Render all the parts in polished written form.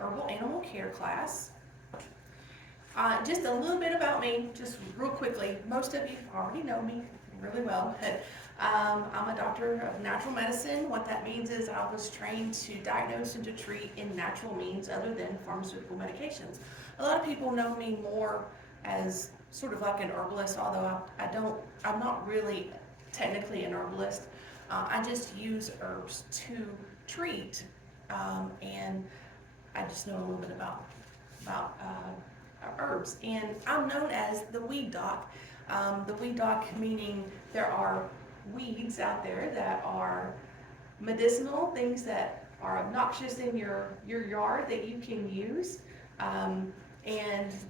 herbal animal care class. Just a little bit about me, just real quickly. Most of you already know me really well. I'm a doctor of natural medicine. What that means is I was trained to diagnose and to treat in natural means other than pharmaceutical medications. A lot of people know me more as sort of like an herbalist, although I'm not really technically an herbalist. I just use herbs to treat, and I just know a little bit about herbs. And I'm known as the weed doc. The weed doc meaning there are weeds out there that are medicinal, things that are obnoxious in your yard that you can use. And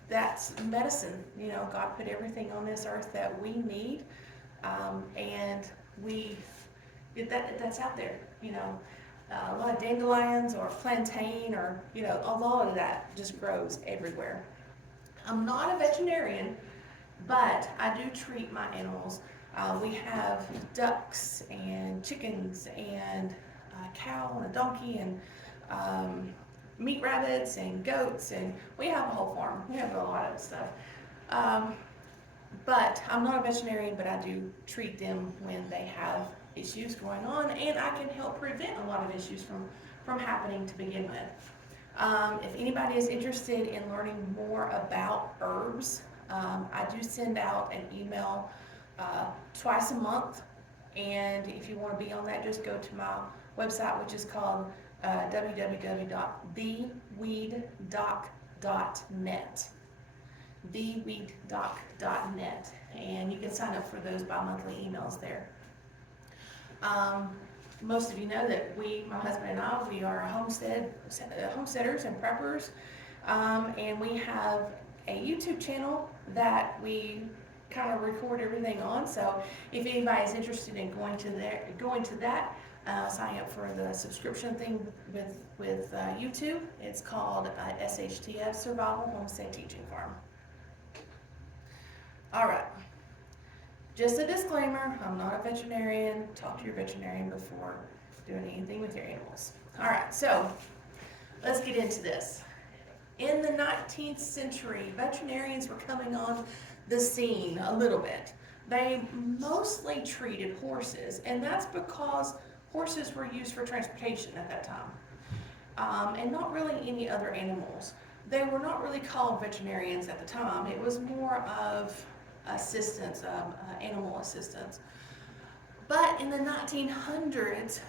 that's medicine. You know, God put everything on this earth that we need, and that's out there. You know, a lot of dandelions or plantain or, you know, a lot of that just grows everywhere. I'm not a veterinarian, but I do treat my animals. We have ducks and chickens and a cow and a donkey and meat rabbits and goats, and we have a whole farm. We have a lot of stuff. But I'm not a veterinarian, but I do treat them when they have issues going on, and I can help prevent a lot of issues from happening to begin with. If anybody is interested in learning more about herbs, I do send out an email twice a month, and if you want to be on that, just go to my website, which is called theweeddoc.net. theweeddoc.net, and you can sign up for those bi-monthly emails there. Most of you know that my husband and I, we are homesteaders and preppers, and we have a YouTube channel that we kind of record everything on. So if anybody is interested in going to that, signing up for the subscription thing with YouTube. It's called SHTF, Survival Homestead Teaching Farm. All right. Just a disclaimer, I'm not a veterinarian. Talk to your veterinarian before doing anything with your animals. All right, so let's get into this. In the 19th century, veterinarians were coming on the scene a little bit. They mostly treated horses, and that's because horses were used for transportation at that time, and not really any other animals. They were not really called veterinarians at the time. It was more of assistants, animal assistants. But in the 1900s,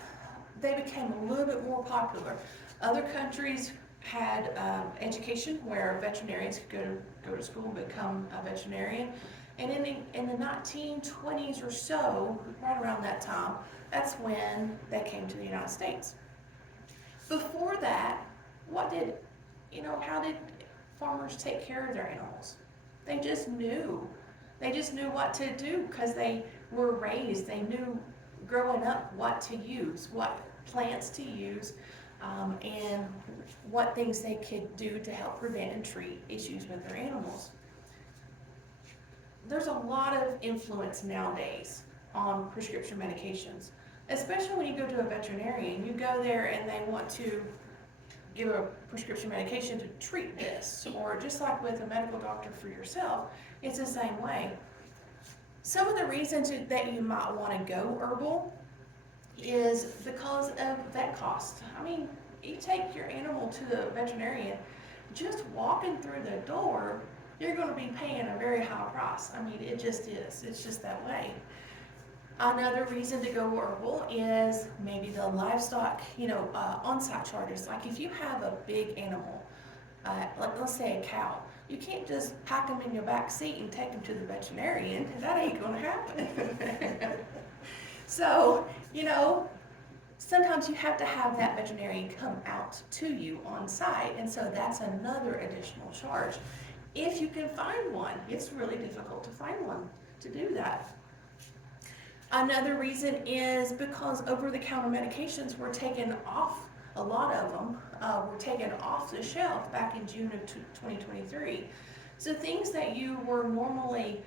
they became a little bit more popular. Other countries had education where veterinarians could go to school and become a veterinarian. And in the 1920s or so, right around that time, that's when they came to the United States. Before that, how did farmers take care of their animals? They just knew. They just knew what to do because they were raised. They knew growing up what to use, what plants to use, and what things they could do to help prevent and treat issues with their animals. There's a lot of influence nowadays on prescription medications, especially when you go to a veterinarian. You go there and they want to give a prescription medication to treat this, or just like with a medical doctor for yourself, it's the same way. Some of the reasons that you might want to go herbal is because of vet cost. I mean, you take your animal to the veterinarian, just walking through the door, you're going to be paying a very high price. I mean, it just is. It's just that way. Another reason to go herbal is maybe the livestock, on-site charges. Like if you have a big animal, like let's say a cow, you can't just pack them in your back seat and take them to the veterinarian. That ain't going to happen. So, sometimes you have to have that veterinarian come out to you on site, and so that's another additional charge. If you can find one, it's really difficult to find one to do that. Another reason is because over-the-counter medications were taken off, a lot of them were taken off the shelf back in June of 2023. So things that you were normally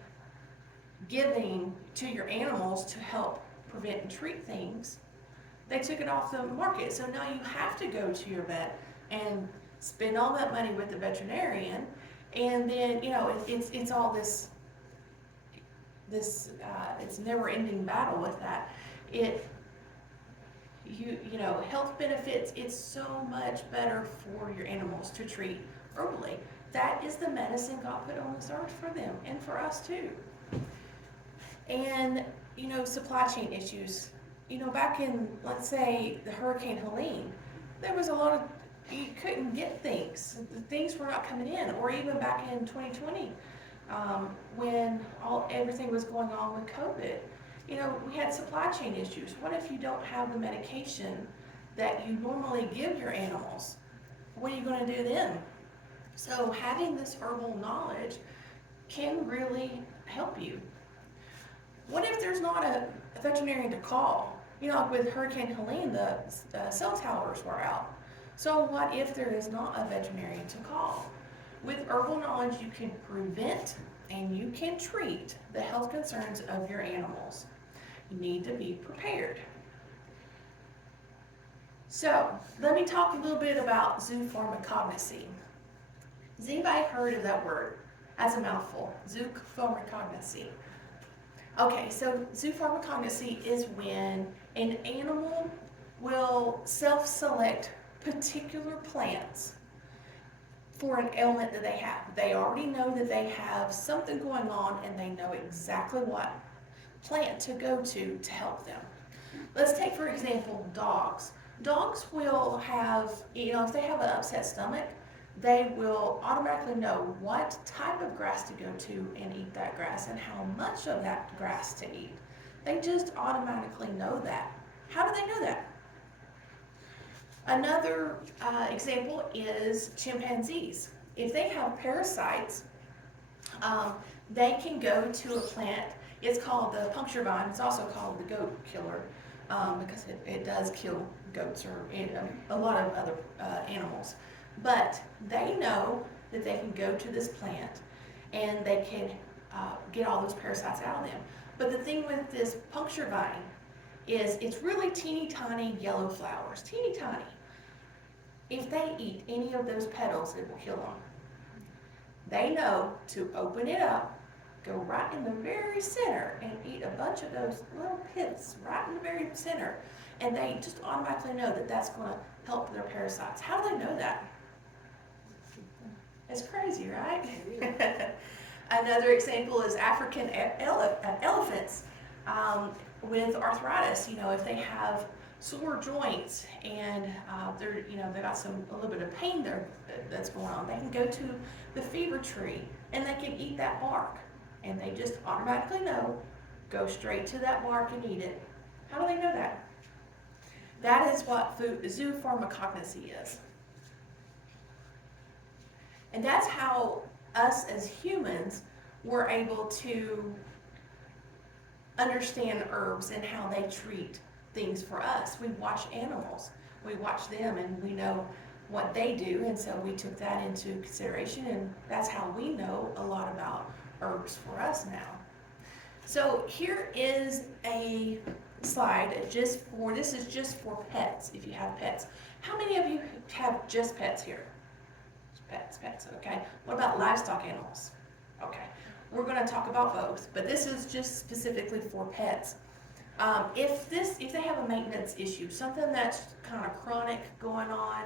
giving to your animals to help prevent and treat things, they took it off the market. So now you have to go to your vet and spend all that money with the veterinarian, and then, it's all this, it's never ending battle with that. Health benefits, it's so much better for your animals to treat herbally. That is the medicine God put on this earth for them and for us too. And, supply chain issues. Back in, let's say, the Hurricane Helene, there was a lot of, you couldn't get things. The things were not coming in. Or even back in 2020, when everything was going on with COVID. We had supply chain issues. What if you don't have the medication that you normally give your animals? What are you going to do then? So having this herbal knowledge can really help you. What if there's not a veterinarian to call? Like with Hurricane Helene, the cell towers were out. So what if there is not a veterinarian to call? With herbal knowledge, you can prevent and you can treat the health concerns of your animals. You need to be prepared. So, let me talk a little bit about zoopharmacognosy. Has anybody heard of that word? That's a mouthful. Zoopharmacognosy. Okay, so zoopharmacognosy is when an animal will self-select particular plants for an ailment that they have. They already know that they have something going on and they know exactly what plant to go to help them. Let's take, for example, dogs. Dogs will have, if they have an upset stomach, they will automatically know what type of grass to go to and eat that grass and how much of that grass to eat. They just automatically know that. How do they know that? Another example is chimpanzees. If they have parasites, they can go to a plant. It's called the puncture vine. It's also called the goat killer because it does kill goats or a lot of other animals. But they know that they can go to this plant and they can get all those parasites out of them. But the thing with this puncture vine is it's really teeny tiny yellow flowers, teeny tiny. If they eat any of those petals, it will kill them. They know to open it up, go right in the very center and eat a bunch of those little pits right in the very center. And they just automatically know that that's going to help their parasites. How do they know that? It's crazy, right? Another example is African elephants with arthritis. If they have sore joints and they got a little bit of pain there that's going on, they can go to the fever tree and they can eat that bark, and they just automatically know, go straight to that bark and eat it. How do they know that? That is what zoopharmacognosy is. And that's how us as humans were able to understand herbs and how they treat things for us. We watch animals, we watch them, and we know what they do, and so we took that into consideration, and that's how we know a lot about herbs for us now. So here is a slide this is just for pets, if you have pets. How many of you have just pets here? Pets, okay. What about livestock animals? Okay, we're going to talk about both, but this is just specifically for pets. If they have a maintenance issue, something that's kind of chronic going on,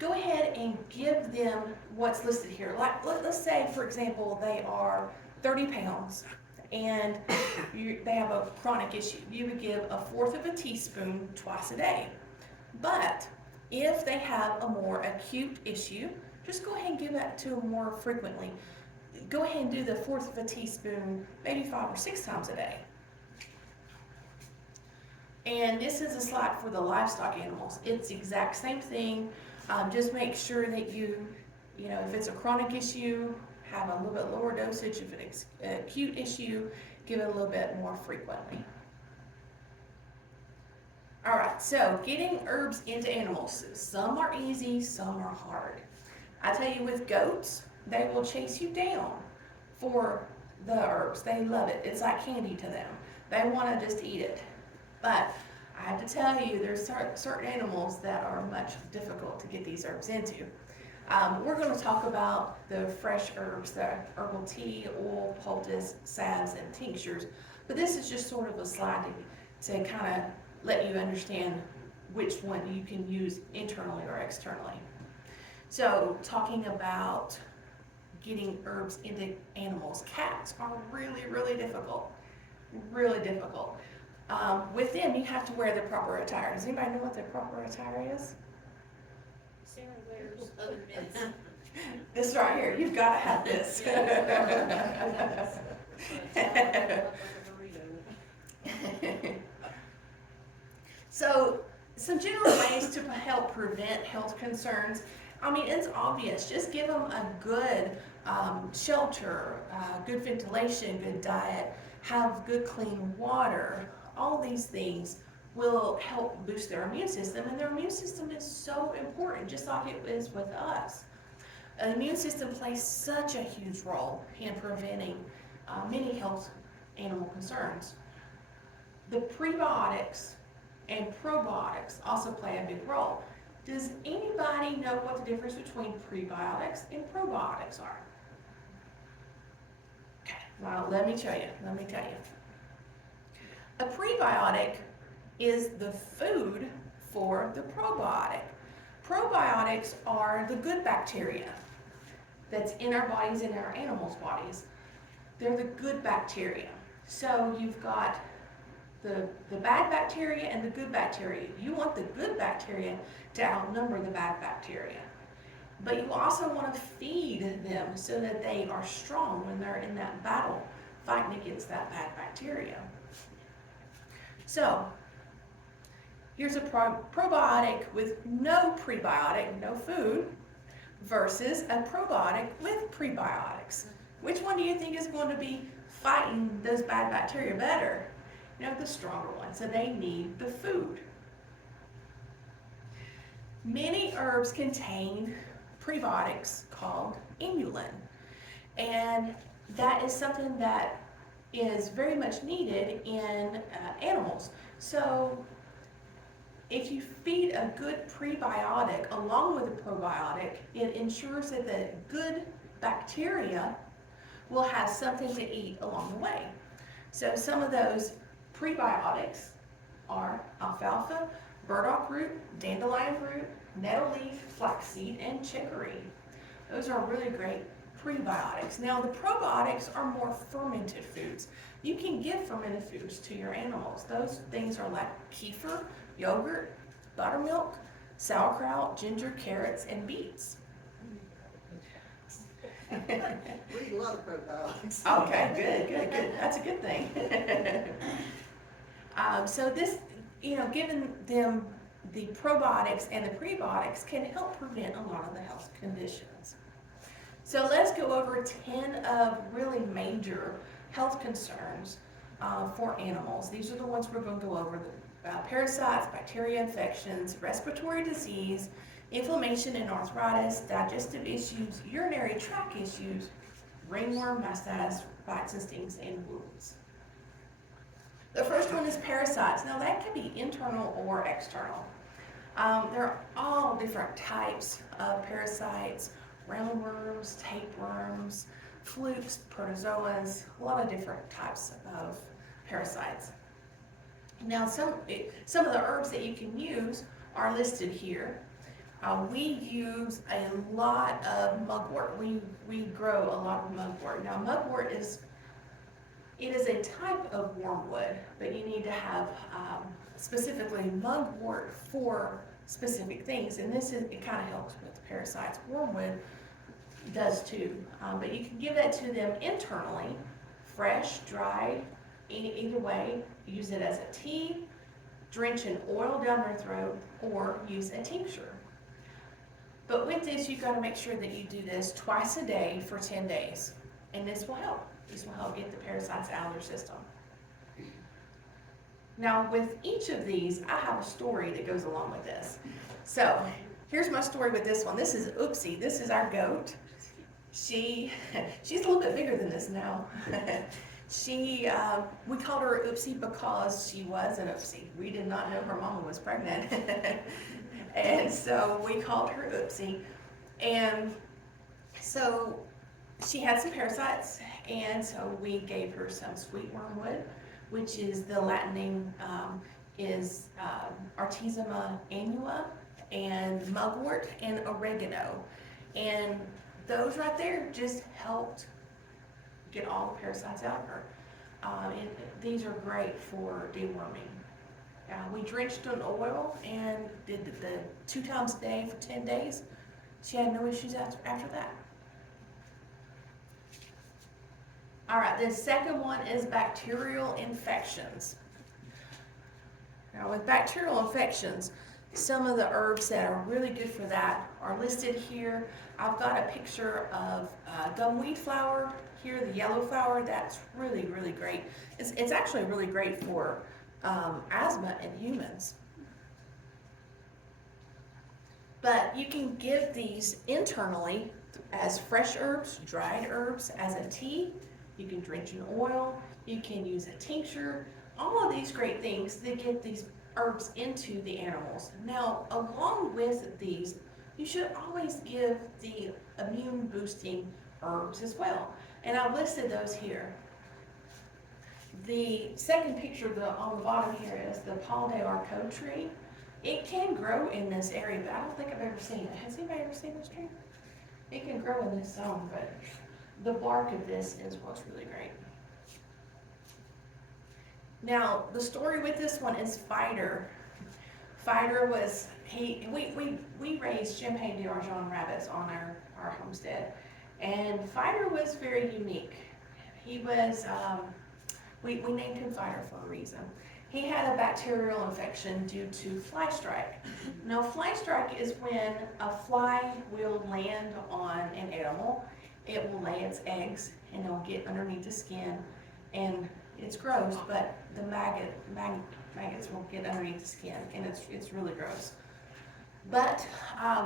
go ahead and give them what's listed here. Like, let's say, for example, they are 30 pounds and they have a chronic issue. You would give 1/4 of a teaspoon twice a day. But if they have a more acute issue, just go ahead and give that to them more frequently. Go ahead and do the 1/4 of a teaspoon maybe 5 or 6 times a day. And this is a slide for the livestock animals. It's the exact same thing. Just make sure that if it's a chronic issue, have a little bit lower dosage. If it's an acute issue, give it a little bit more frequently. All right, so getting herbs into animals. Some are easy, some are hard. I tell you, with goats, they will chase you down for the herbs. They love it. It's like candy to them. They want to just eat it. But I have to tell you, there's certain animals that are much difficult to get these herbs into. We're going to talk about the fresh herbs, the herbal tea, oil, poultice, salves, and tinctures. But this is just sort of a slide to kind of let you understand which one you can use internally or externally. So talking about getting herbs into animals, cats are really, really difficult. Really difficult. With them, you have to wear the proper attire. Does anybody know what the proper attire is? Sarah wears other mitts. This right here, you've got to have this. So, some general ways to help prevent health concerns. I mean, it's obvious. Just give them a good shelter, good ventilation, good diet, have good clean water. All these things will help boost their immune system, and their immune system is so important, just like it is with us. The immune system plays such a huge role in preventing many health animal concerns. The prebiotics and probiotics also play a big role. Does anybody know what the difference between prebiotics and probiotics are? Okay, well, let me tell you. A prebiotic is the food for the probiotic. Probiotics are the good bacteria that's in our bodies and in our animals' bodies. They're the good bacteria. So you've got the bad bacteria and the good bacteria. You want the good bacteria to outnumber the bad bacteria. But you also want to feed them so that they are strong when they're in that battle fighting against that bad bacteria. So here's a probiotic with no prebiotic, no food, versus a probiotic with prebiotics. Which one do you think is going to be fighting those bad bacteria better? You know, the stronger one. So they need the food. Many herbs contain prebiotics called inulin, and that is something that is very much needed in animals. So if you feed a good prebiotic along with a probiotic, it ensures that the good bacteria will have something to eat along the way. So some of those prebiotics are alfalfa, burdock root, dandelion root, nettle leaf, flaxseed, and chicory. Those are really great prebiotics. Now the probiotics are more fermented foods. You can give fermented foods to your animals. Those things are like kefir, yogurt, buttermilk, sauerkraut, ginger, carrots, and beets. We eat a lot of probiotics. Okay, good. That's a good thing. So this, giving them the probiotics and the prebiotics can help prevent a lot of the health conditions. So let's go over 10 of really major health concerns for animals. These are the ones we're going to go over. Parasites, bacteria infections, respiratory disease, inflammation and arthritis, digestive issues, urinary tract issues, ringworm, mastitis, bites and stings, and wounds. The first one is parasites. Now that can be internal or external. There are all different types of parasites, roundworms, tapeworms, flukes, protozoas, a lot of different types of parasites. Now some of the herbs that you can use are listed here. We use a lot of mugwort. We grow a lot of mugwort. Now mugwort is a type of wormwood, but you need to have specifically mugwort for specific things, and it kind of helps with parasites. Wormwood does too, but you can give that to them internally, fresh, dried, either way. Use it as a tea, drench in oil down their throat, or use a tincture. But with this, you've got to make sure that you do this twice a day for 10 days, and this will help. This will help get the parasites out of their system. Now, with each of these, I have a story that goes along with this. So, here's my story with this one. This is Oopsie. This is our goat. She's a little bit bigger than this now. We called her Oopsie because she was an Oopsie. We did not know her mama was pregnant. And so we called her Oopsie. And so she had some parasites, and so we gave her some sweet wormwood, which is the Latin name is Artemisia annua, and mugwort and oregano. And those right there just helped get all the parasites out of her. These are great for deworming. We drenched in oil and did the 2 times a day for 10 days. She had no issues after that. All right, the second one is bacterial infections. Now with bacterial infections, some of the herbs that are really good for that are listed here. I've got a picture of gumweed flower here, the yellow flower. That's really, really great. It's actually really great for asthma in humans. But you can give these internally as fresh herbs, dried herbs, as a tea. You can drench in oil. You can use a tincture. All of these great things to get these herbs into the animals. Now, along with these, you should always give the immune boosting herbs as well. And I've listed those here. The second picture on the bottom here is the Paul de Arco tree. It can grow in this area, but I don't think I've ever seen it. Has anybody ever seen this tree? It can grow in this zone, but the bark of this is what's really great. Now, the story with this one is Fighter. Fighter was, we raised Champagne d'Argent rabbits on our homestead, and Fighter was very unique. He was, we named him Fighter for a reason. He had a bacterial infection due to fly strike. Now, fly strike is when a fly will land on an animal. It will lay its eggs, and it'll get underneath the skin, and it's gross, but the maggots will get underneath the skin, and it's really gross. But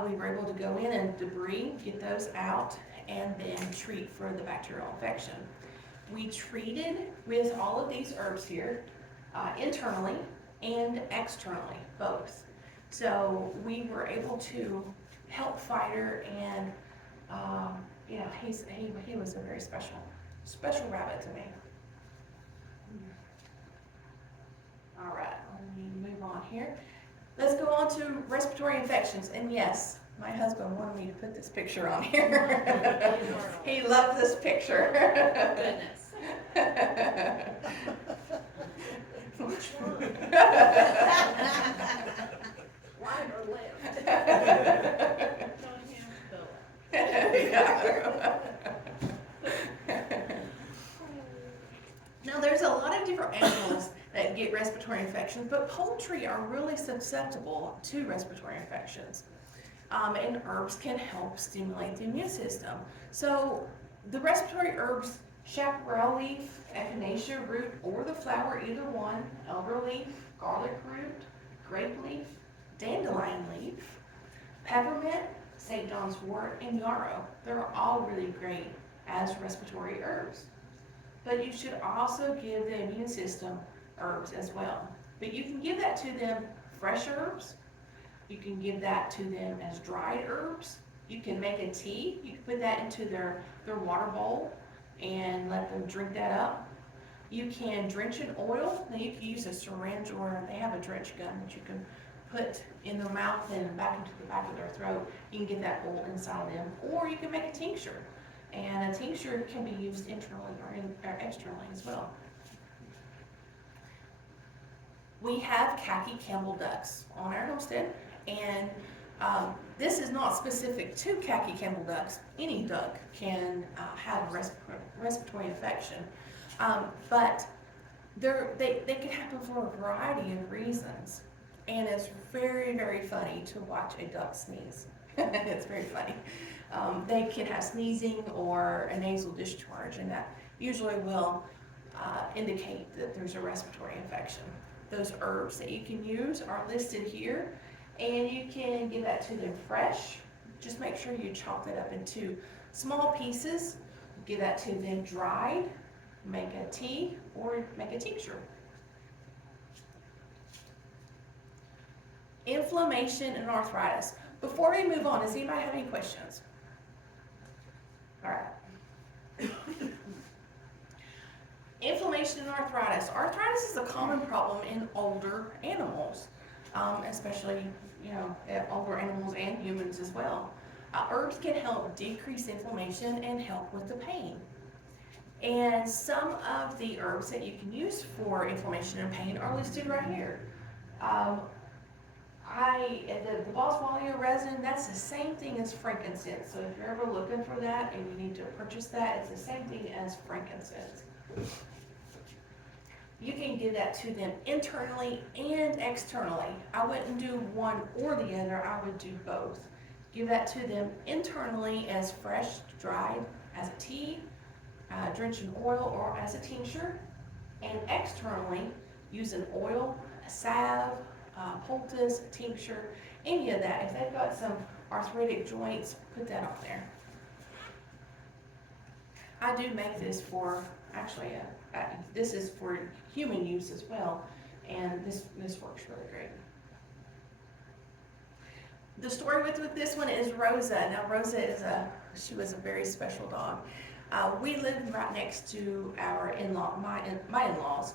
we were able to go in and debris, get those out, and then treat for the bacterial infection. We treated with all of these herbs here, internally and externally, both. So we were able to help Fighter, and he was a very special rabbit to me. All right, let me move on here. Let's go on to respiratory infections. And yes, my husband wanted me to put this picture on here. He loved this picture. Goodness. Which one? Right or left? Don't Now, there's a lot of different animals that get respiratory infections, but poultry are really susceptible to respiratory infections. And herbs can help stimulate the immune system. So the respiratory herbs, chaparral leaf, echinacea root, or the flower, either one, elder leaf, garlic root, grape leaf, dandelion leaf, peppermint, St. John's wort, and yarrow. They're all really great as respiratory herbs. But you should also give the immune system herbs as well. But you can give that to them fresh herbs. You can give that to them as dried herbs. You can make a tea. You can put that into their water bowl and let them drink that up. You can drench in oil. Now you can use a syringe, or they have a drench gun that you can put in their mouth and back into the back of their throat. You can get that oil inside of them. Or you can make a tincture. And a tincture can be used internally or externally as well. We have khaki Campbell ducks on our homestead, and this is not specific to khaki Campbell ducks. Any duck can have a respiratory infection, but they can happen for a variety of reasons, and it's very, very funny to watch a duck sneeze. It's very funny. They can have sneezing or a nasal discharge, and that usually will indicate that there's a respiratory infection. Those herbs that you can use are listed here, and you can give that to them fresh. Just make sure you chop that up into small pieces. Give that to them dried, make a tea, or make a tincture. Inflammation and arthritis. Before we move on, does anybody have any questions? All right. Inflammation and arthritis. Arthritis is a common problem in older animals, especially, older animals and humans as well. Herbs can help decrease inflammation and help with the pain. And some of the herbs that you can use for inflammation and pain are listed right here. The boswellia resin, that's the same thing as frankincense. So if you're ever looking for that and you need to purchase that, it's the same thing as frankincense. You can give that to them internally and externally. I wouldn't do one or the other, I would do both. Give that to them internally as fresh, dried, as a tea, drenched in oil, or as a tincture. And externally, use an oil, a salve, poultice, a tincture, any of that. If they've got some arthritic joints, put that on there. I do make this for, actually, this is for human use as well, and this works really great. The story with this one is Rosa. Now Rosa she was a very special dog. We lived right next to our my in-laws,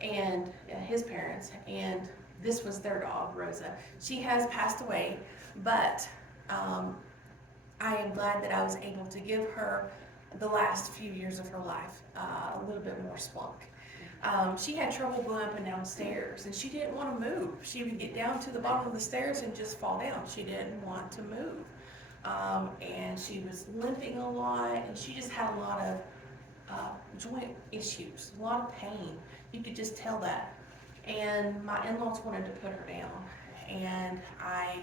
and his parents, and this was their dog, Rosa. She has passed away, but I am glad that I was able to give her the last few years of her life a little bit more spunk. She had trouble going up and down stairs, and she didn't want to move. She would get down to the bottom of the stairs and just fall down. She didn't want to move. And she was limping a lot, and she just had a lot of joint issues, a lot of pain. You could just tell that. And my in-laws wanted to put her down, and I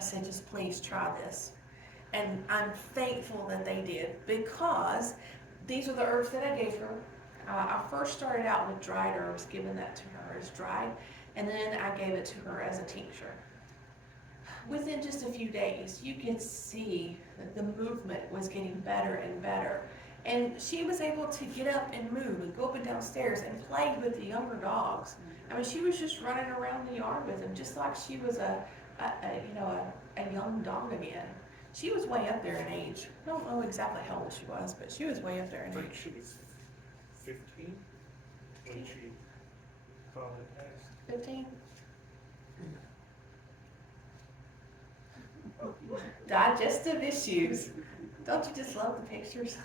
said, just please try this. And I'm thankful that they did, because these are the herbs that I gave her. I first started out with dried herbs, giving that to her as dried, and then I gave it to her as a tincture. Within just a few days, you could see that the movement was getting better and better. And she was able to get up and move and go up and down stairs and play with the younger dogs. I mean, she was just running around the yard with them, just like she was a young dog again. She was way up there in age. I don't know exactly how old she was, but she was way up there in I think age. she was 15 when she finally passed. 15? Digestive issues. Don't you just love the pictures?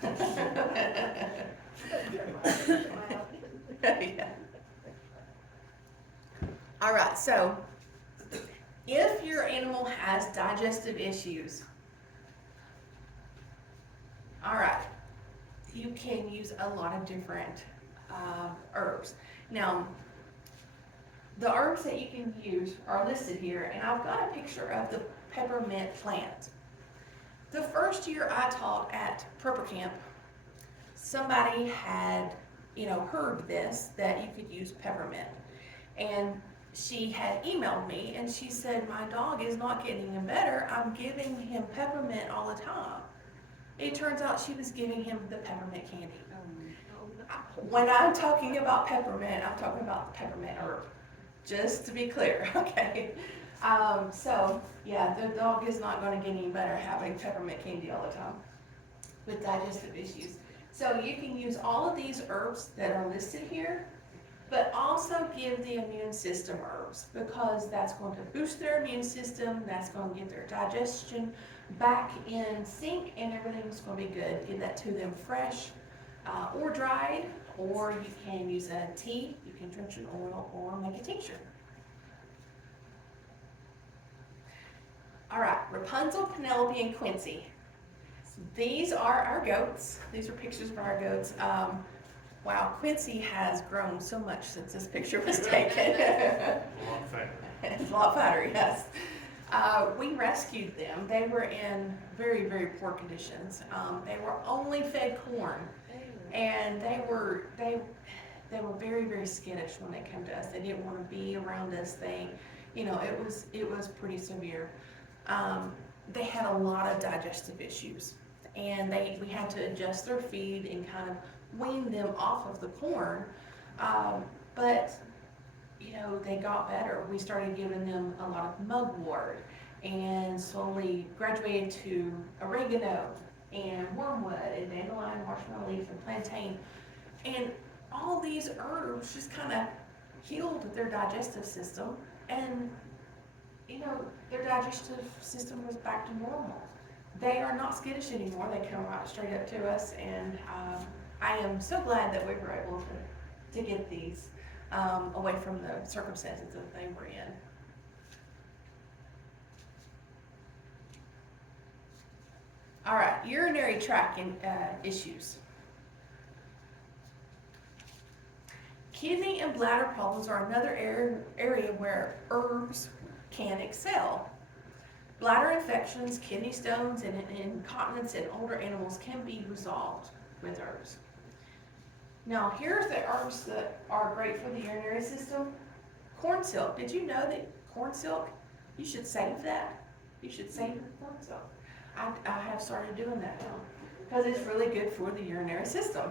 Yeah. All right, so if your animal has digestive issues, all right, you can use a lot of different herbs. Now, the herbs that you can use are listed here, and I've got a picture of the peppermint plant. The first year I taught at prepper camp, somebody had, heard this, that you could use peppermint. And she had emailed me, and she said, my dog is not getting him better. I'm giving him peppermint all the time. It turns out she was giving him the peppermint candy. When I'm talking about peppermint, I'm talking about the peppermint herb. Just to be clear, okay? So, yeah, the dog is not going to get any better having peppermint candy all the time with digestive issues. So you can use all of these herbs that are listed here, but also give the immune system herbs, because that's going to boost their immune system, that's going to get their digestion back in sync, and everything's going to be good. Give that to them fresh or dried, or you can use a tea, you can drench in oil, or make a tincture. All right, Rapunzel, Penelope, and Quincy. These are our goats. These are pictures of our goats. Wow, Quincy has grown so much since this picture was taken. A lot fatter. It's a lot fatter, yes. We rescued them. They were in very, very poor conditions. They were only fed corn, and they were very, very skittish when they came to us. They didn't want to be around us. It was pretty severe. They had a lot of digestive issues, and we had to adjust their feed and kind of wean them off of the corn. But they got better. We started giving them a lot of mugwort and slowly graduated to oregano and wormwood and dandelion, marshmallow leaf, and plantain. And all these herbs just kind of healed their digestive system, and their digestive system was back to normal. They are not skittish anymore. They come right straight up to us, and I am so glad that we were able to get these away from the circumstances that they were in. All right, urinary tract issues. Kidney and bladder problems are another area where herbs can excel. Bladder infections, kidney stones, and incontinence in older animals can be resolved with herbs. Now, here's the herbs that are great for the urinary system. Corn silk. Did you know that corn silk, you should save that? You should save your corn silk. I have started doing that now because it's really good for the urinary system.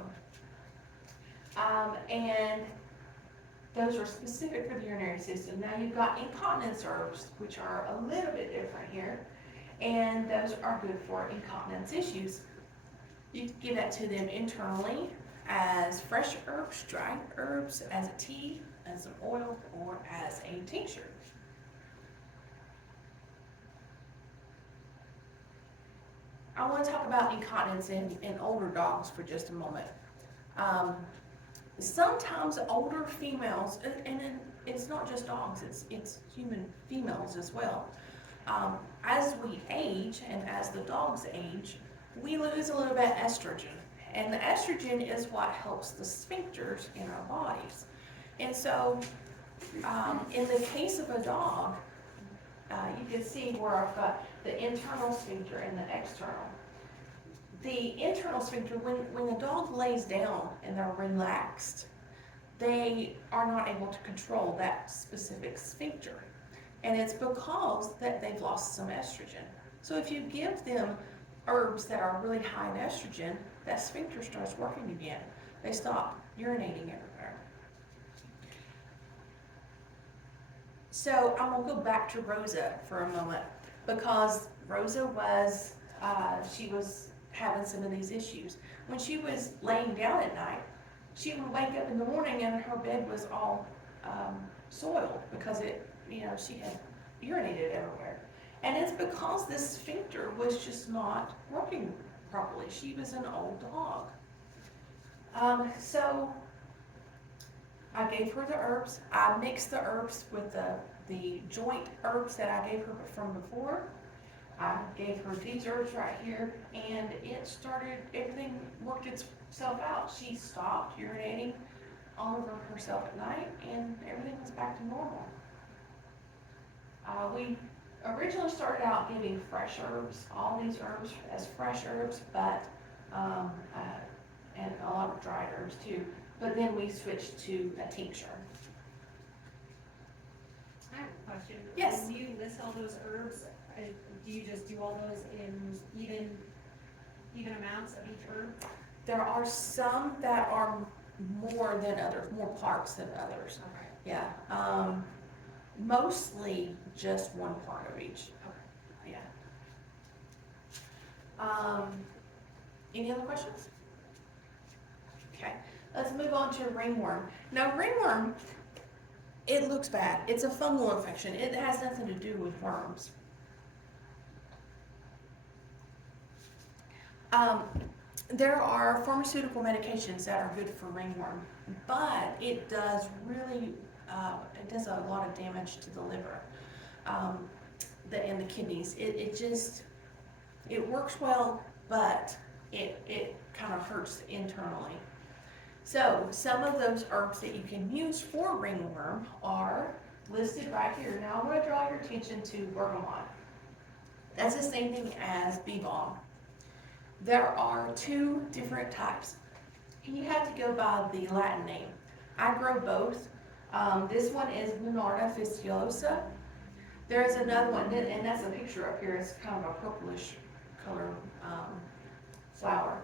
And those are specific for the urinary system. Now you've got incontinence herbs, which are a little bit different here, and those are good for incontinence issues. You can give that to them internally as fresh herbs, dried herbs, as a tea, as an oil, or as a tincture. I want to talk about incontinence in older dogs for just a moment. Sometimes older females, and it's not just dogs, it's human females as well. As we age and as the dogs age, we lose a little bit of estrogen. And the estrogen is what helps the sphincters in our bodies. And so, in the case of a dog, you can see where I've got the internal sphincter and the external. The internal sphincter, when the dog lays down and they're relaxed, they are not able to control that specific sphincter. And it's because that they've lost some estrogen. So if you give them herbs that are really high in estrogen, that sphincter starts working again. They stop urinating everywhere. So I'm gonna go back to Rosa for a moment, because Rosa was, she was having some of these issues. When she was laying down at night, she would wake up in the morning and her bed was all soiled because she had urinated everywhere. And it's because this sphincter was just not working properly. She was an old dog. So I gave her the herbs. I mixed the herbs with the joint herbs that I gave her from before. I gave her these herbs right here, and everything worked itself out. She stopped urinating all over herself at night, and everything was back to normal. We originally started out giving fresh herbs, all these herbs as fresh herbs, but and a lot of dried herbs too. But then we switched to a tincture. I have a question. Yes. When you list all those herbs, do you just do all those in even amounts of each herb? There are some that are more than others, more parts than others. Okay. Yeah. Mostly just one part of each. Okay. Yeah. Any other questions? Okay, let's move on to ringworm. Now, ringworm, it looks bad. It's a fungal infection. It has nothing to do with worms. There are pharmaceutical medications that are good for ringworm, but it does really, it does a lot of damage to the liver and the kidneys. It works well, but it kind of hurts internally. So some of those herbs that you can use for ringworm are listed right here. Now I'm going to draw your attention to bergamot. That's the same thing as bee balm. There are two different types. You have to go by the Latin name. I grow both. This one is Monarda fistiosa. There's another one, and that's a picture up here. It's kind of a purplish color flower.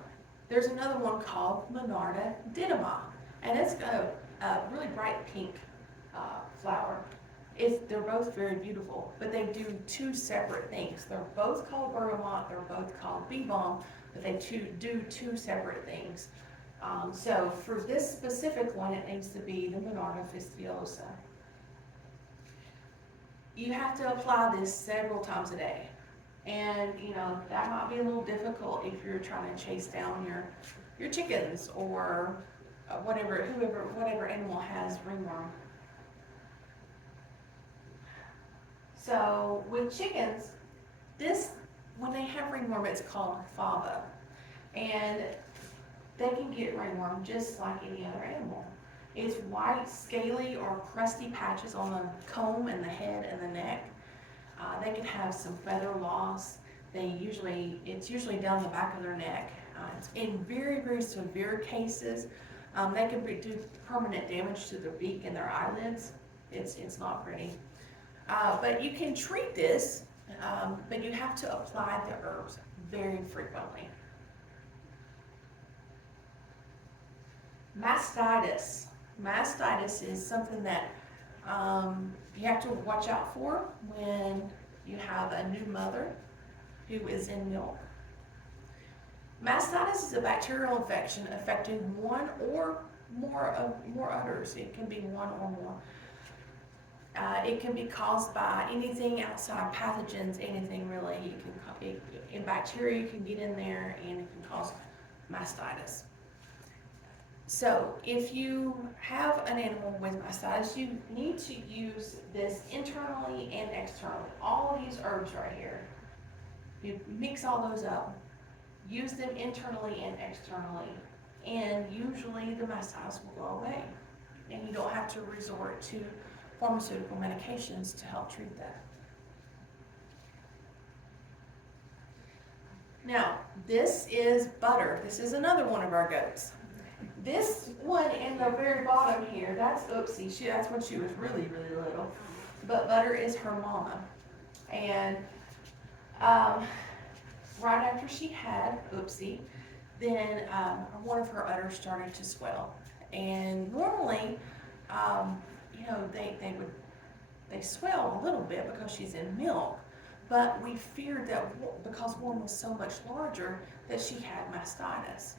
There's another one called Monarda didyma, and it's got a really bright pink flower. They're both very beautiful, but they do two separate things. They're both called bergamot, they're both called bee balm, but they do two separate things. So for this specific one, it needs to be the Monarda fastidiosa. You have to apply this several times a day. And, that might be a little difficult if you're trying to chase down your chickens or whatever animal has ringworm. So with chickens, when they have ringworm, it's called fava. And they can get ringworm just like any other animal. It's white, scaly, or crusty patches on the comb and the head and the neck. They can have some feather loss. It's usually down the back of their neck. It's in very, very severe cases, they can do permanent damage to their beak and their eyelids. It's not pretty. But you can treat this, but you have to apply the herbs very frequently. Mastitis. Mastitis is something that you have to watch out for when you have a new mother who is in milk. Mastitis is a bacterial infection affecting one or more udders. It can be one or more. It can be caused by anything outside pathogens, anything really. Bacteria can get in there and it can cause mastitis. So if you have an animal with mastitis, you need to use this internally and externally. All of these herbs right here, you mix all those up, use them internally and externally, and usually the mastitis will go away. And you don't have to resort to pharmaceutical medications to help treat that. Now, this is butter. This is another one of our goats. This one in the very bottom here, that's Oopsie. That's when she was really, really little. But Butter is her mama. And right after she had Oopsie, then one of her udders started to swell. And normally, they swell a little bit because she's in milk. But we feared that because one was so much larger, that she had mastitis.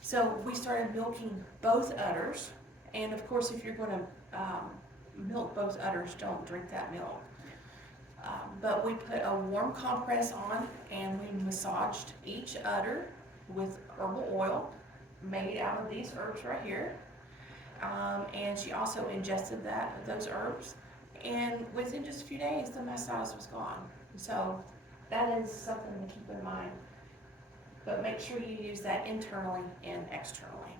So we started milking both udders, and of course if you're going to milk both udders, don't drink that milk. But we put a warm compress on and we massaged each udder with herbal oil made out of these herbs right here. And she also ingested those herbs, and within just a few days the mastitis was gone. So that is something to keep in mind. But make sure you use that internally and externally.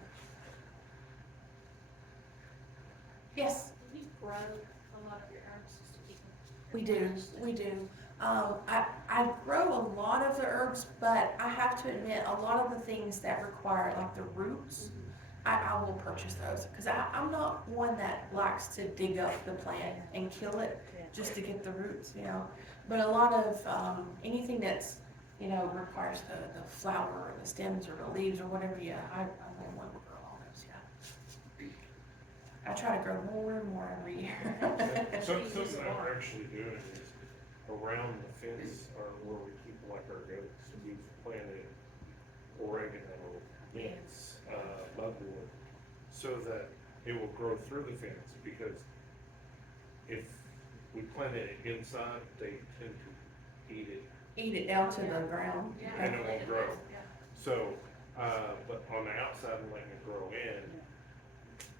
Yes? Do you grow a lot of your herbs just to keep them? We do. I grow a lot of the herbs, but I have to admit, a lot of the things that require, like the roots, I will purchase those. Because I'm not one that likes to dig up the plant and kill it just to get the roots, But a lot of anything that's requires the flower or the stems or the leaves or whatever, I really want to grow all those, I try to grow more and more every year. Something that we're actually doing is around the fence or where we keep like our goats, we've planted oregano, mints, mugwort, so that it will grow through the fence, because if we plant it inside, they tend to eat it Down to the ground. and it won't grow. Yeah. So, but on the outside and letting it grow in,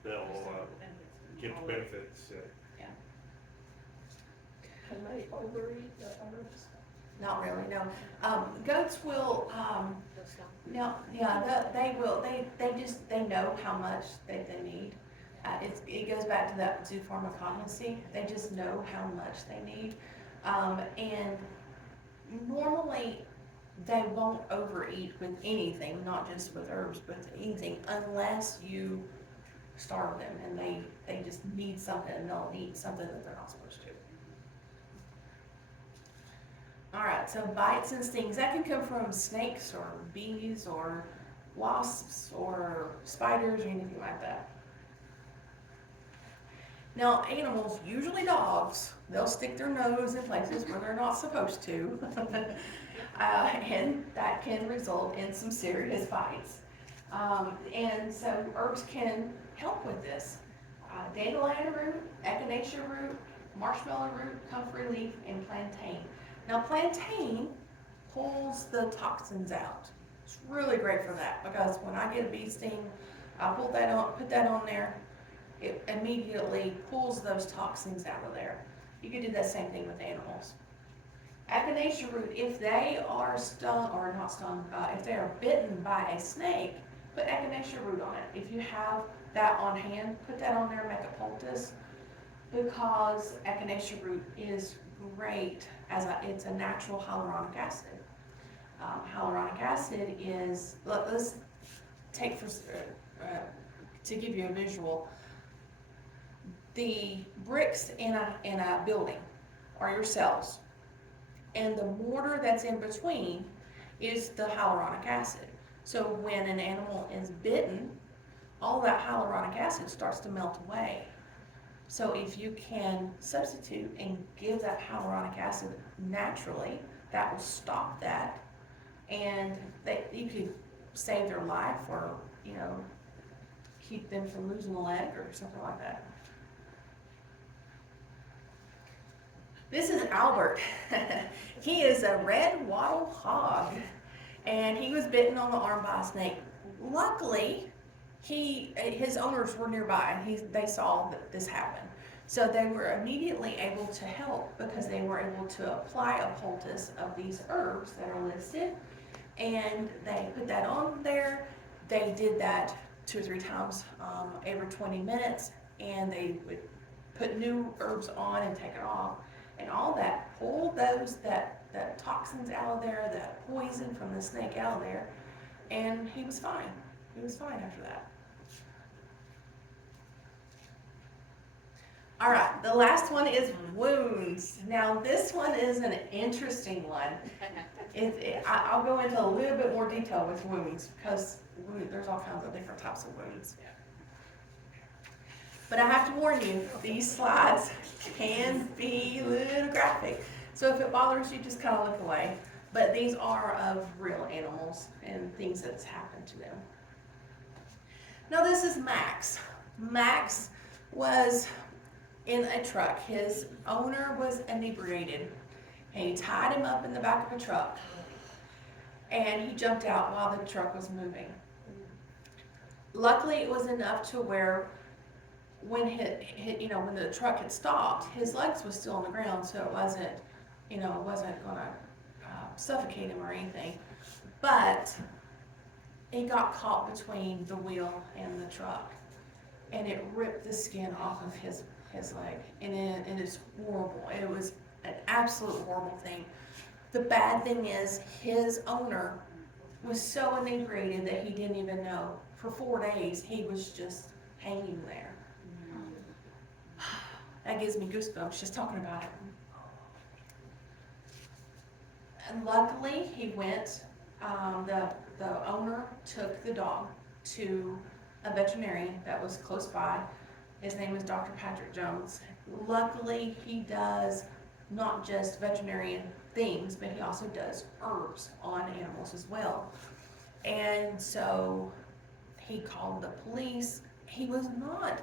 they'll get the benefits. Can they overeat the herbs? Not really, no. Goats will, no, they will. They know how much they need. It goes back to that zoopharmacognosy. They just know how much they need. And normally they won't overeat with anything, not just with herbs, but anything, unless you starve them and they just need something and they'll eat something that they're not supposed to. Alright, so bites and stings, that can come from snakes or bees or wasps or spiders or anything like that. Now, animals, usually dogs, they'll stick their nose in places where they're not supposed to. And that can result in some serious bites. And so herbs can help with this. Dandelion root, echinacea root, marshmallow root, comfrey leaf, and plantain. Now, plantain pulls the toxins out. It's really great for that because when I get a bee sting, I pull that on, put that on there. It immediately pulls those toxins out of there. You could do the same thing with animals. Echinacea root, if they are stung, or not stung, if they are bitten by a snake, put echinacea root on it. If you have that on hand, put that on there, make a poultice, because echinacea root is great as it's a natural hyaluronic acid. Hyaluronic acid is, let's take for, to give you a visual, the bricks in a building are your cells, and the mortar that's in between is the hyaluronic acid. So when an animal is bitten, all that hyaluronic acid starts to melt away. So if you can substitute and give that hyaluronic acid naturally, that will stop that, and you could save their life, or keep them from losing a leg or something like that. This is Albert. He is a red wattle hog, and he was bitten on the arm by a snake. Luckily, his owners were nearby. They saw that this happened, so they were immediately able to help because they were able to apply a poultice of these herbs that are listed, and they put that on there. They did that 2 or 3 times every 20 minutes, and they would put new herbs on and take it off. And all that pulled that toxins out of there, that poison from the snake out of there, and he was fine. He was fine after that. All right, the last one is wounds. Now this one is an interesting one. I'll go into a little bit more detail with wounds because there's all kinds of different types of wounds. But I have to warn you, these slides can be a little graphic. So if it bothers you, just kind of look away. But these are of real animals and things that's happened to them. Now this is Max. Max was in a truck. His owner was inebriated, and he tied him up in the back of a truck, and he jumped out while the truck was moving. Luckily, it was enough to where when when the truck had stopped, his legs was still on the ground, so it wasn't gonna suffocate him or anything. But he got caught between the wheel and the truck, and it ripped the skin off of his leg, and it is horrible. It was an absolute horrible thing. The bad thing is his owner was so inebriated that he didn't even know. For 4 days, he was just hanging there. That gives me goosebumps just talking about it. And luckily, he went, the owner took the dog to a veterinarian that was close by. His name is Dr. Patrick Jones. Luckily, he does not just veterinarian things, but he also does herbs on animals as well. And so he called the police. He was not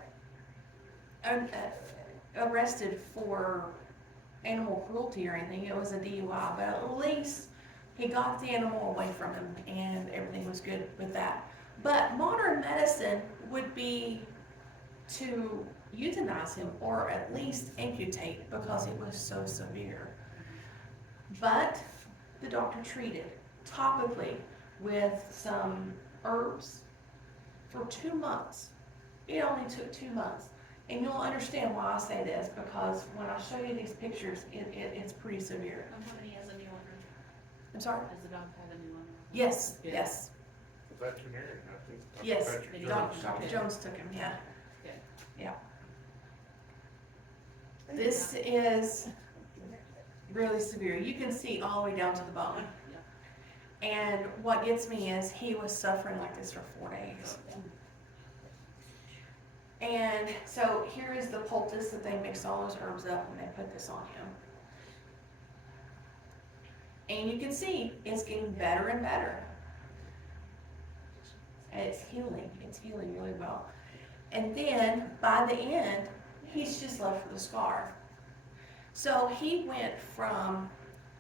arrested for animal cruelty or anything. It was a DUI, but at least he got the animal away from him, and everything was good with that. But modern medicine would be to euthanize him, or at least amputate, because it was so severe. But the doctor treated topically with some herbs for 2 months. It only took 2 months. And you'll understand why I say this, because when I show you these pictures, it's pretty severe. How many has a new owner? I'm sorry? Has the dog had a new owner? Yes, yes, The veterinarian, I think. Dr. yes. Patrick Dr. Jones. Jones took him, yeah. Good. Yeah. This is really severe. You can see all the way down to the bone. And what gets me is he was suffering like this for 4 days. And so here is the poultice that they mixed all those herbs up and they put this on him. And you can see it's getting better and better. And it's healing really well. And then by the end, he's just left with a scar. So he went from,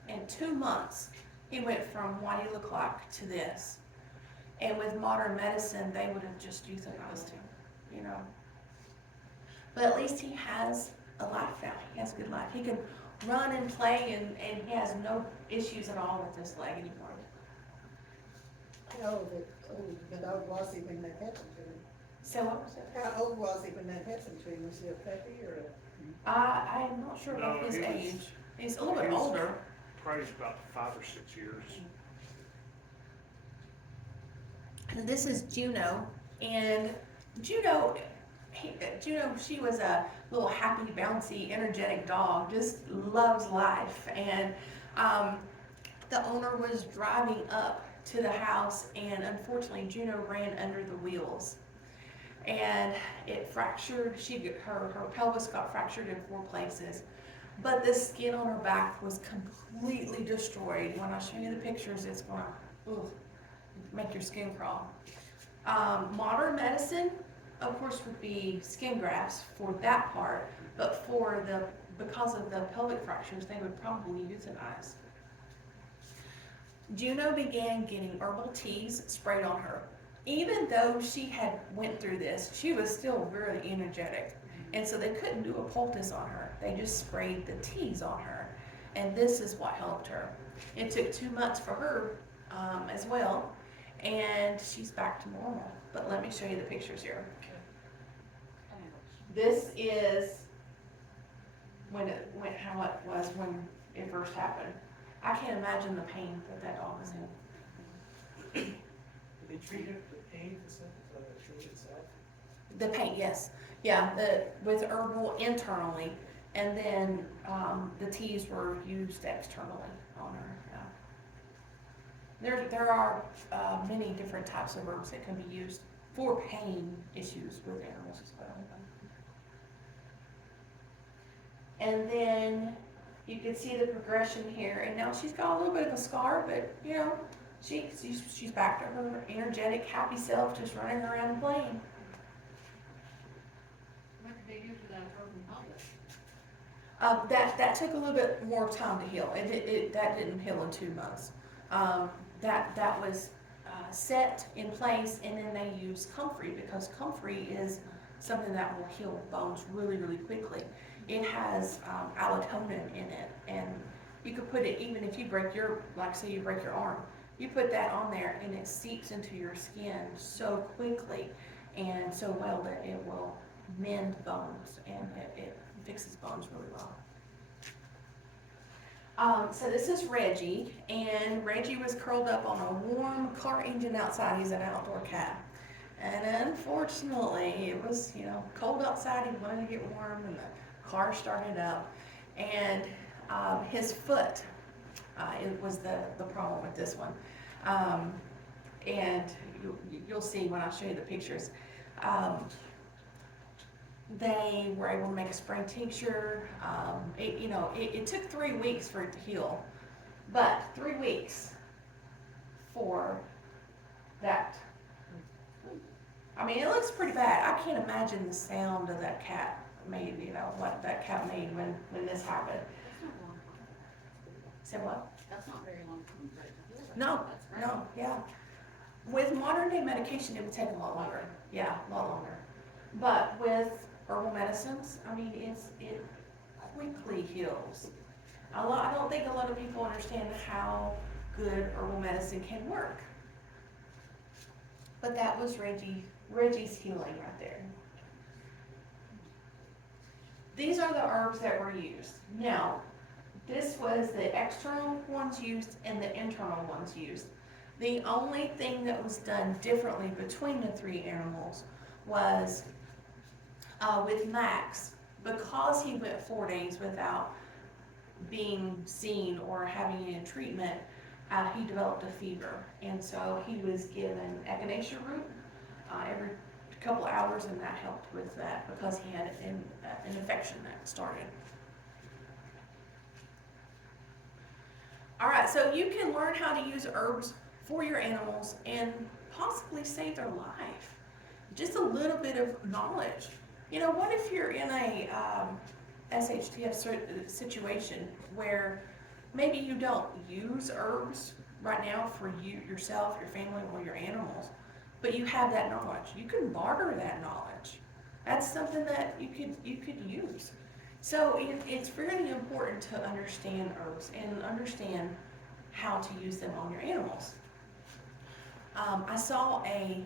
in 2 months, he went from what he looked like to this. And with modern medicine, they would have just euthanized him, you know. But at least he has a life now. He has a good life. He can run and play, and he has no issues at all with this leg anymore. How old was he when that happened to him? So what was it? How old was he when that happened to him? Was he a puppy or a? I am not sure about No, his he was- age. He's a little bit he was- older. Probably about 5 or 6 years. And this is Juno, and Juno, she was a little happy, bouncy, energetic dog, just loves life. And the owner was driving up to the house, and unfortunately, Juno ran under the wheels, and it fractured. Her pelvis got fractured in 4 places, but the skin on her back was completely destroyed. When I show you the pictures, it's gonna make your skin crawl. Modern medicine, of course, would be skin grafts for that part, but because of the pelvic fractures, they would probably euthanize. Juno began getting herbal teas sprayed on her. Even though she had went through this, she was still very energetic. And so they couldn't do a poultice on her. They just sprayed the teas on her. And this is what helped her. It took 2 months for her as well. And she's back to normal. But let me show you the pictures here. This is how it was when it first happened. I can't imagine the pain that dog was in. Did they treat it, the pain, treat itself? The pain, yes. Yeah, with herbal internally, and then the teas were used externally on her. Yeah. There are many different types of herbs that can be used for pain issues with animals as well. And then you can see the progression here, and now she's got a little bit of a scar, but you know, she's back to her energetic, happy self, just running around and playing. What did they do for that broken pelvis? That took a little bit more time to heal. That didn't heal in 2 months. That was set in place, and then they used comfrey, because comfrey is something that will heal bones really, really quickly. It has allotonin in it, and you could put it, even if you break say you break your arm, you put that on there and it seeps into your skin so quickly and so well that it will mend bones, and it fixes bones really well. So this is Reggie, and Reggie was curled up on a warm car engine outside. He's an outdoor cat. And unfortunately, it was, cold outside. He wanted to get warm, and the car started up. And his foot, it was the problem with this one. And you'll see when I show you the pictures. They were able to make a spring tincture. It took 3 weeks for it to heal, but 3 weeks for that. I mean, it looks pretty bad. I can't imagine the sound of that cat made, what that cat made when this happened. That's not long. Say what? That's not very long. No, That's right. no, yeah. With modern day medication, it would take a lot longer. Yeah, a lot longer. But with herbal medicines, I mean, it quickly heals. I don't think a lot of people understand how good herbal medicine can work. But that was Reggie's healing right there. These are the herbs that were used. Now, this was the external ones used and the internal ones used. The only thing that was done differently between the 3 animals was with Max, because he went 4 days without being seen or having any treatment, he developed a fever, and so he was given echinacea root every couple hours, and that helped with that because he had an infection that started. All right, so you can learn how to use herbs for your animals and possibly save their life. Just a little bit of knowledge. You know, what if you're in a SHTF situation where maybe you don't use herbs right now for you, yourself, your family, or your animals, but you have that knowledge. You can barter that knowledge. That's something that you could use. So it's really important to understand herbs and understand how to use them on your animals. I saw a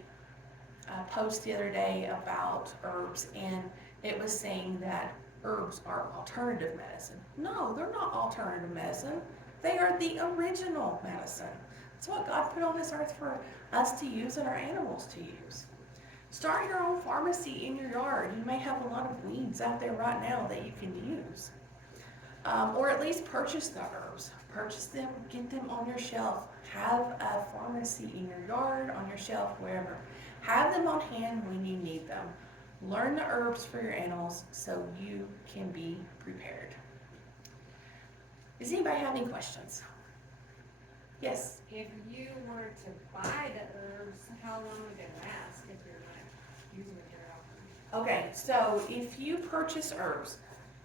post the other day about herbs, and it was saying that herbs are alternative medicine. No, they're not alternative medicine. They are the original medicine. It's what God put on this earth for us to use and our animals to use. Start your own pharmacy in your yard. You may have a lot of weeds out there right now that you can use. Or at least purchase the herbs. Purchase them, get them on your shelf. Have a pharmacy in your yard, on your shelf, wherever. Have them on hand when you need them. Learn the herbs for your animals so you can be prepared. Does anybody have any questions? Yes? If you were to buy the herbs, how long would they last if you're not using it very often? Okay, so if you purchase herbs,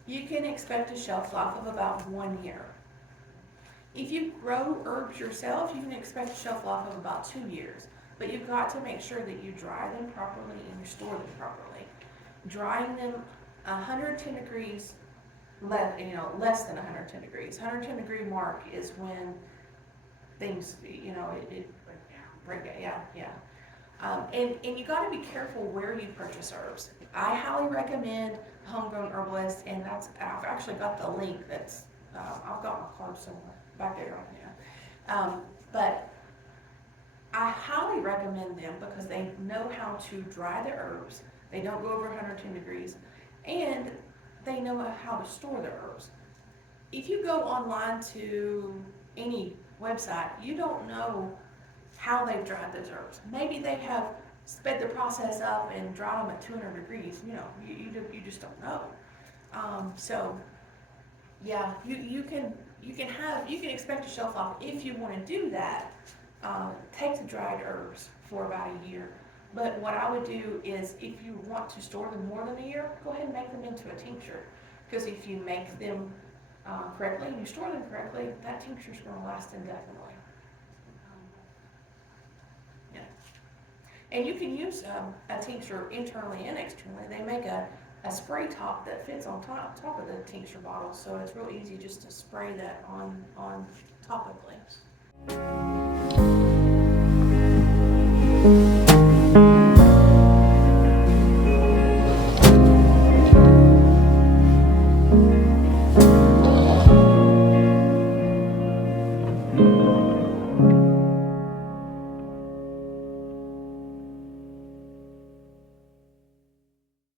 you can expect a shelf life of about 1 year. If you grow herbs yourself, you can expect a shelf life of about 2 years. But you've got to make sure that you dry them properly and you store them properly. Drying them 110 degrees, less than 110 degrees. 110 degree mark is when things, it break down, yeah. And you got to be careful where you purchase herbs. I highly recommend Homegrown Herbalist, and I've actually got the link that's, I've got my card somewhere back there right now. But I highly recommend them because they know how to dry the herbs. They don't go over 110 degrees, and they know how to store the herbs. If you go online to any website, you don't know how they've dried those herbs. Maybe they have sped the process up and dried them at 200 degrees. You just don't know. So yeah, you can expect a shelf life if you want to do that. Take the dried herbs for about a year. But what I would do is, if you want to store them more than a year, go ahead and make them into a tincture. Because if you make them correctly and you store them correctly, that tincture is going to last indefinitely. Yeah. And you can use a tincture internally and externally. They make a spray top that fits on top of the tincture bottle, so it's real easy just to spray that on topically.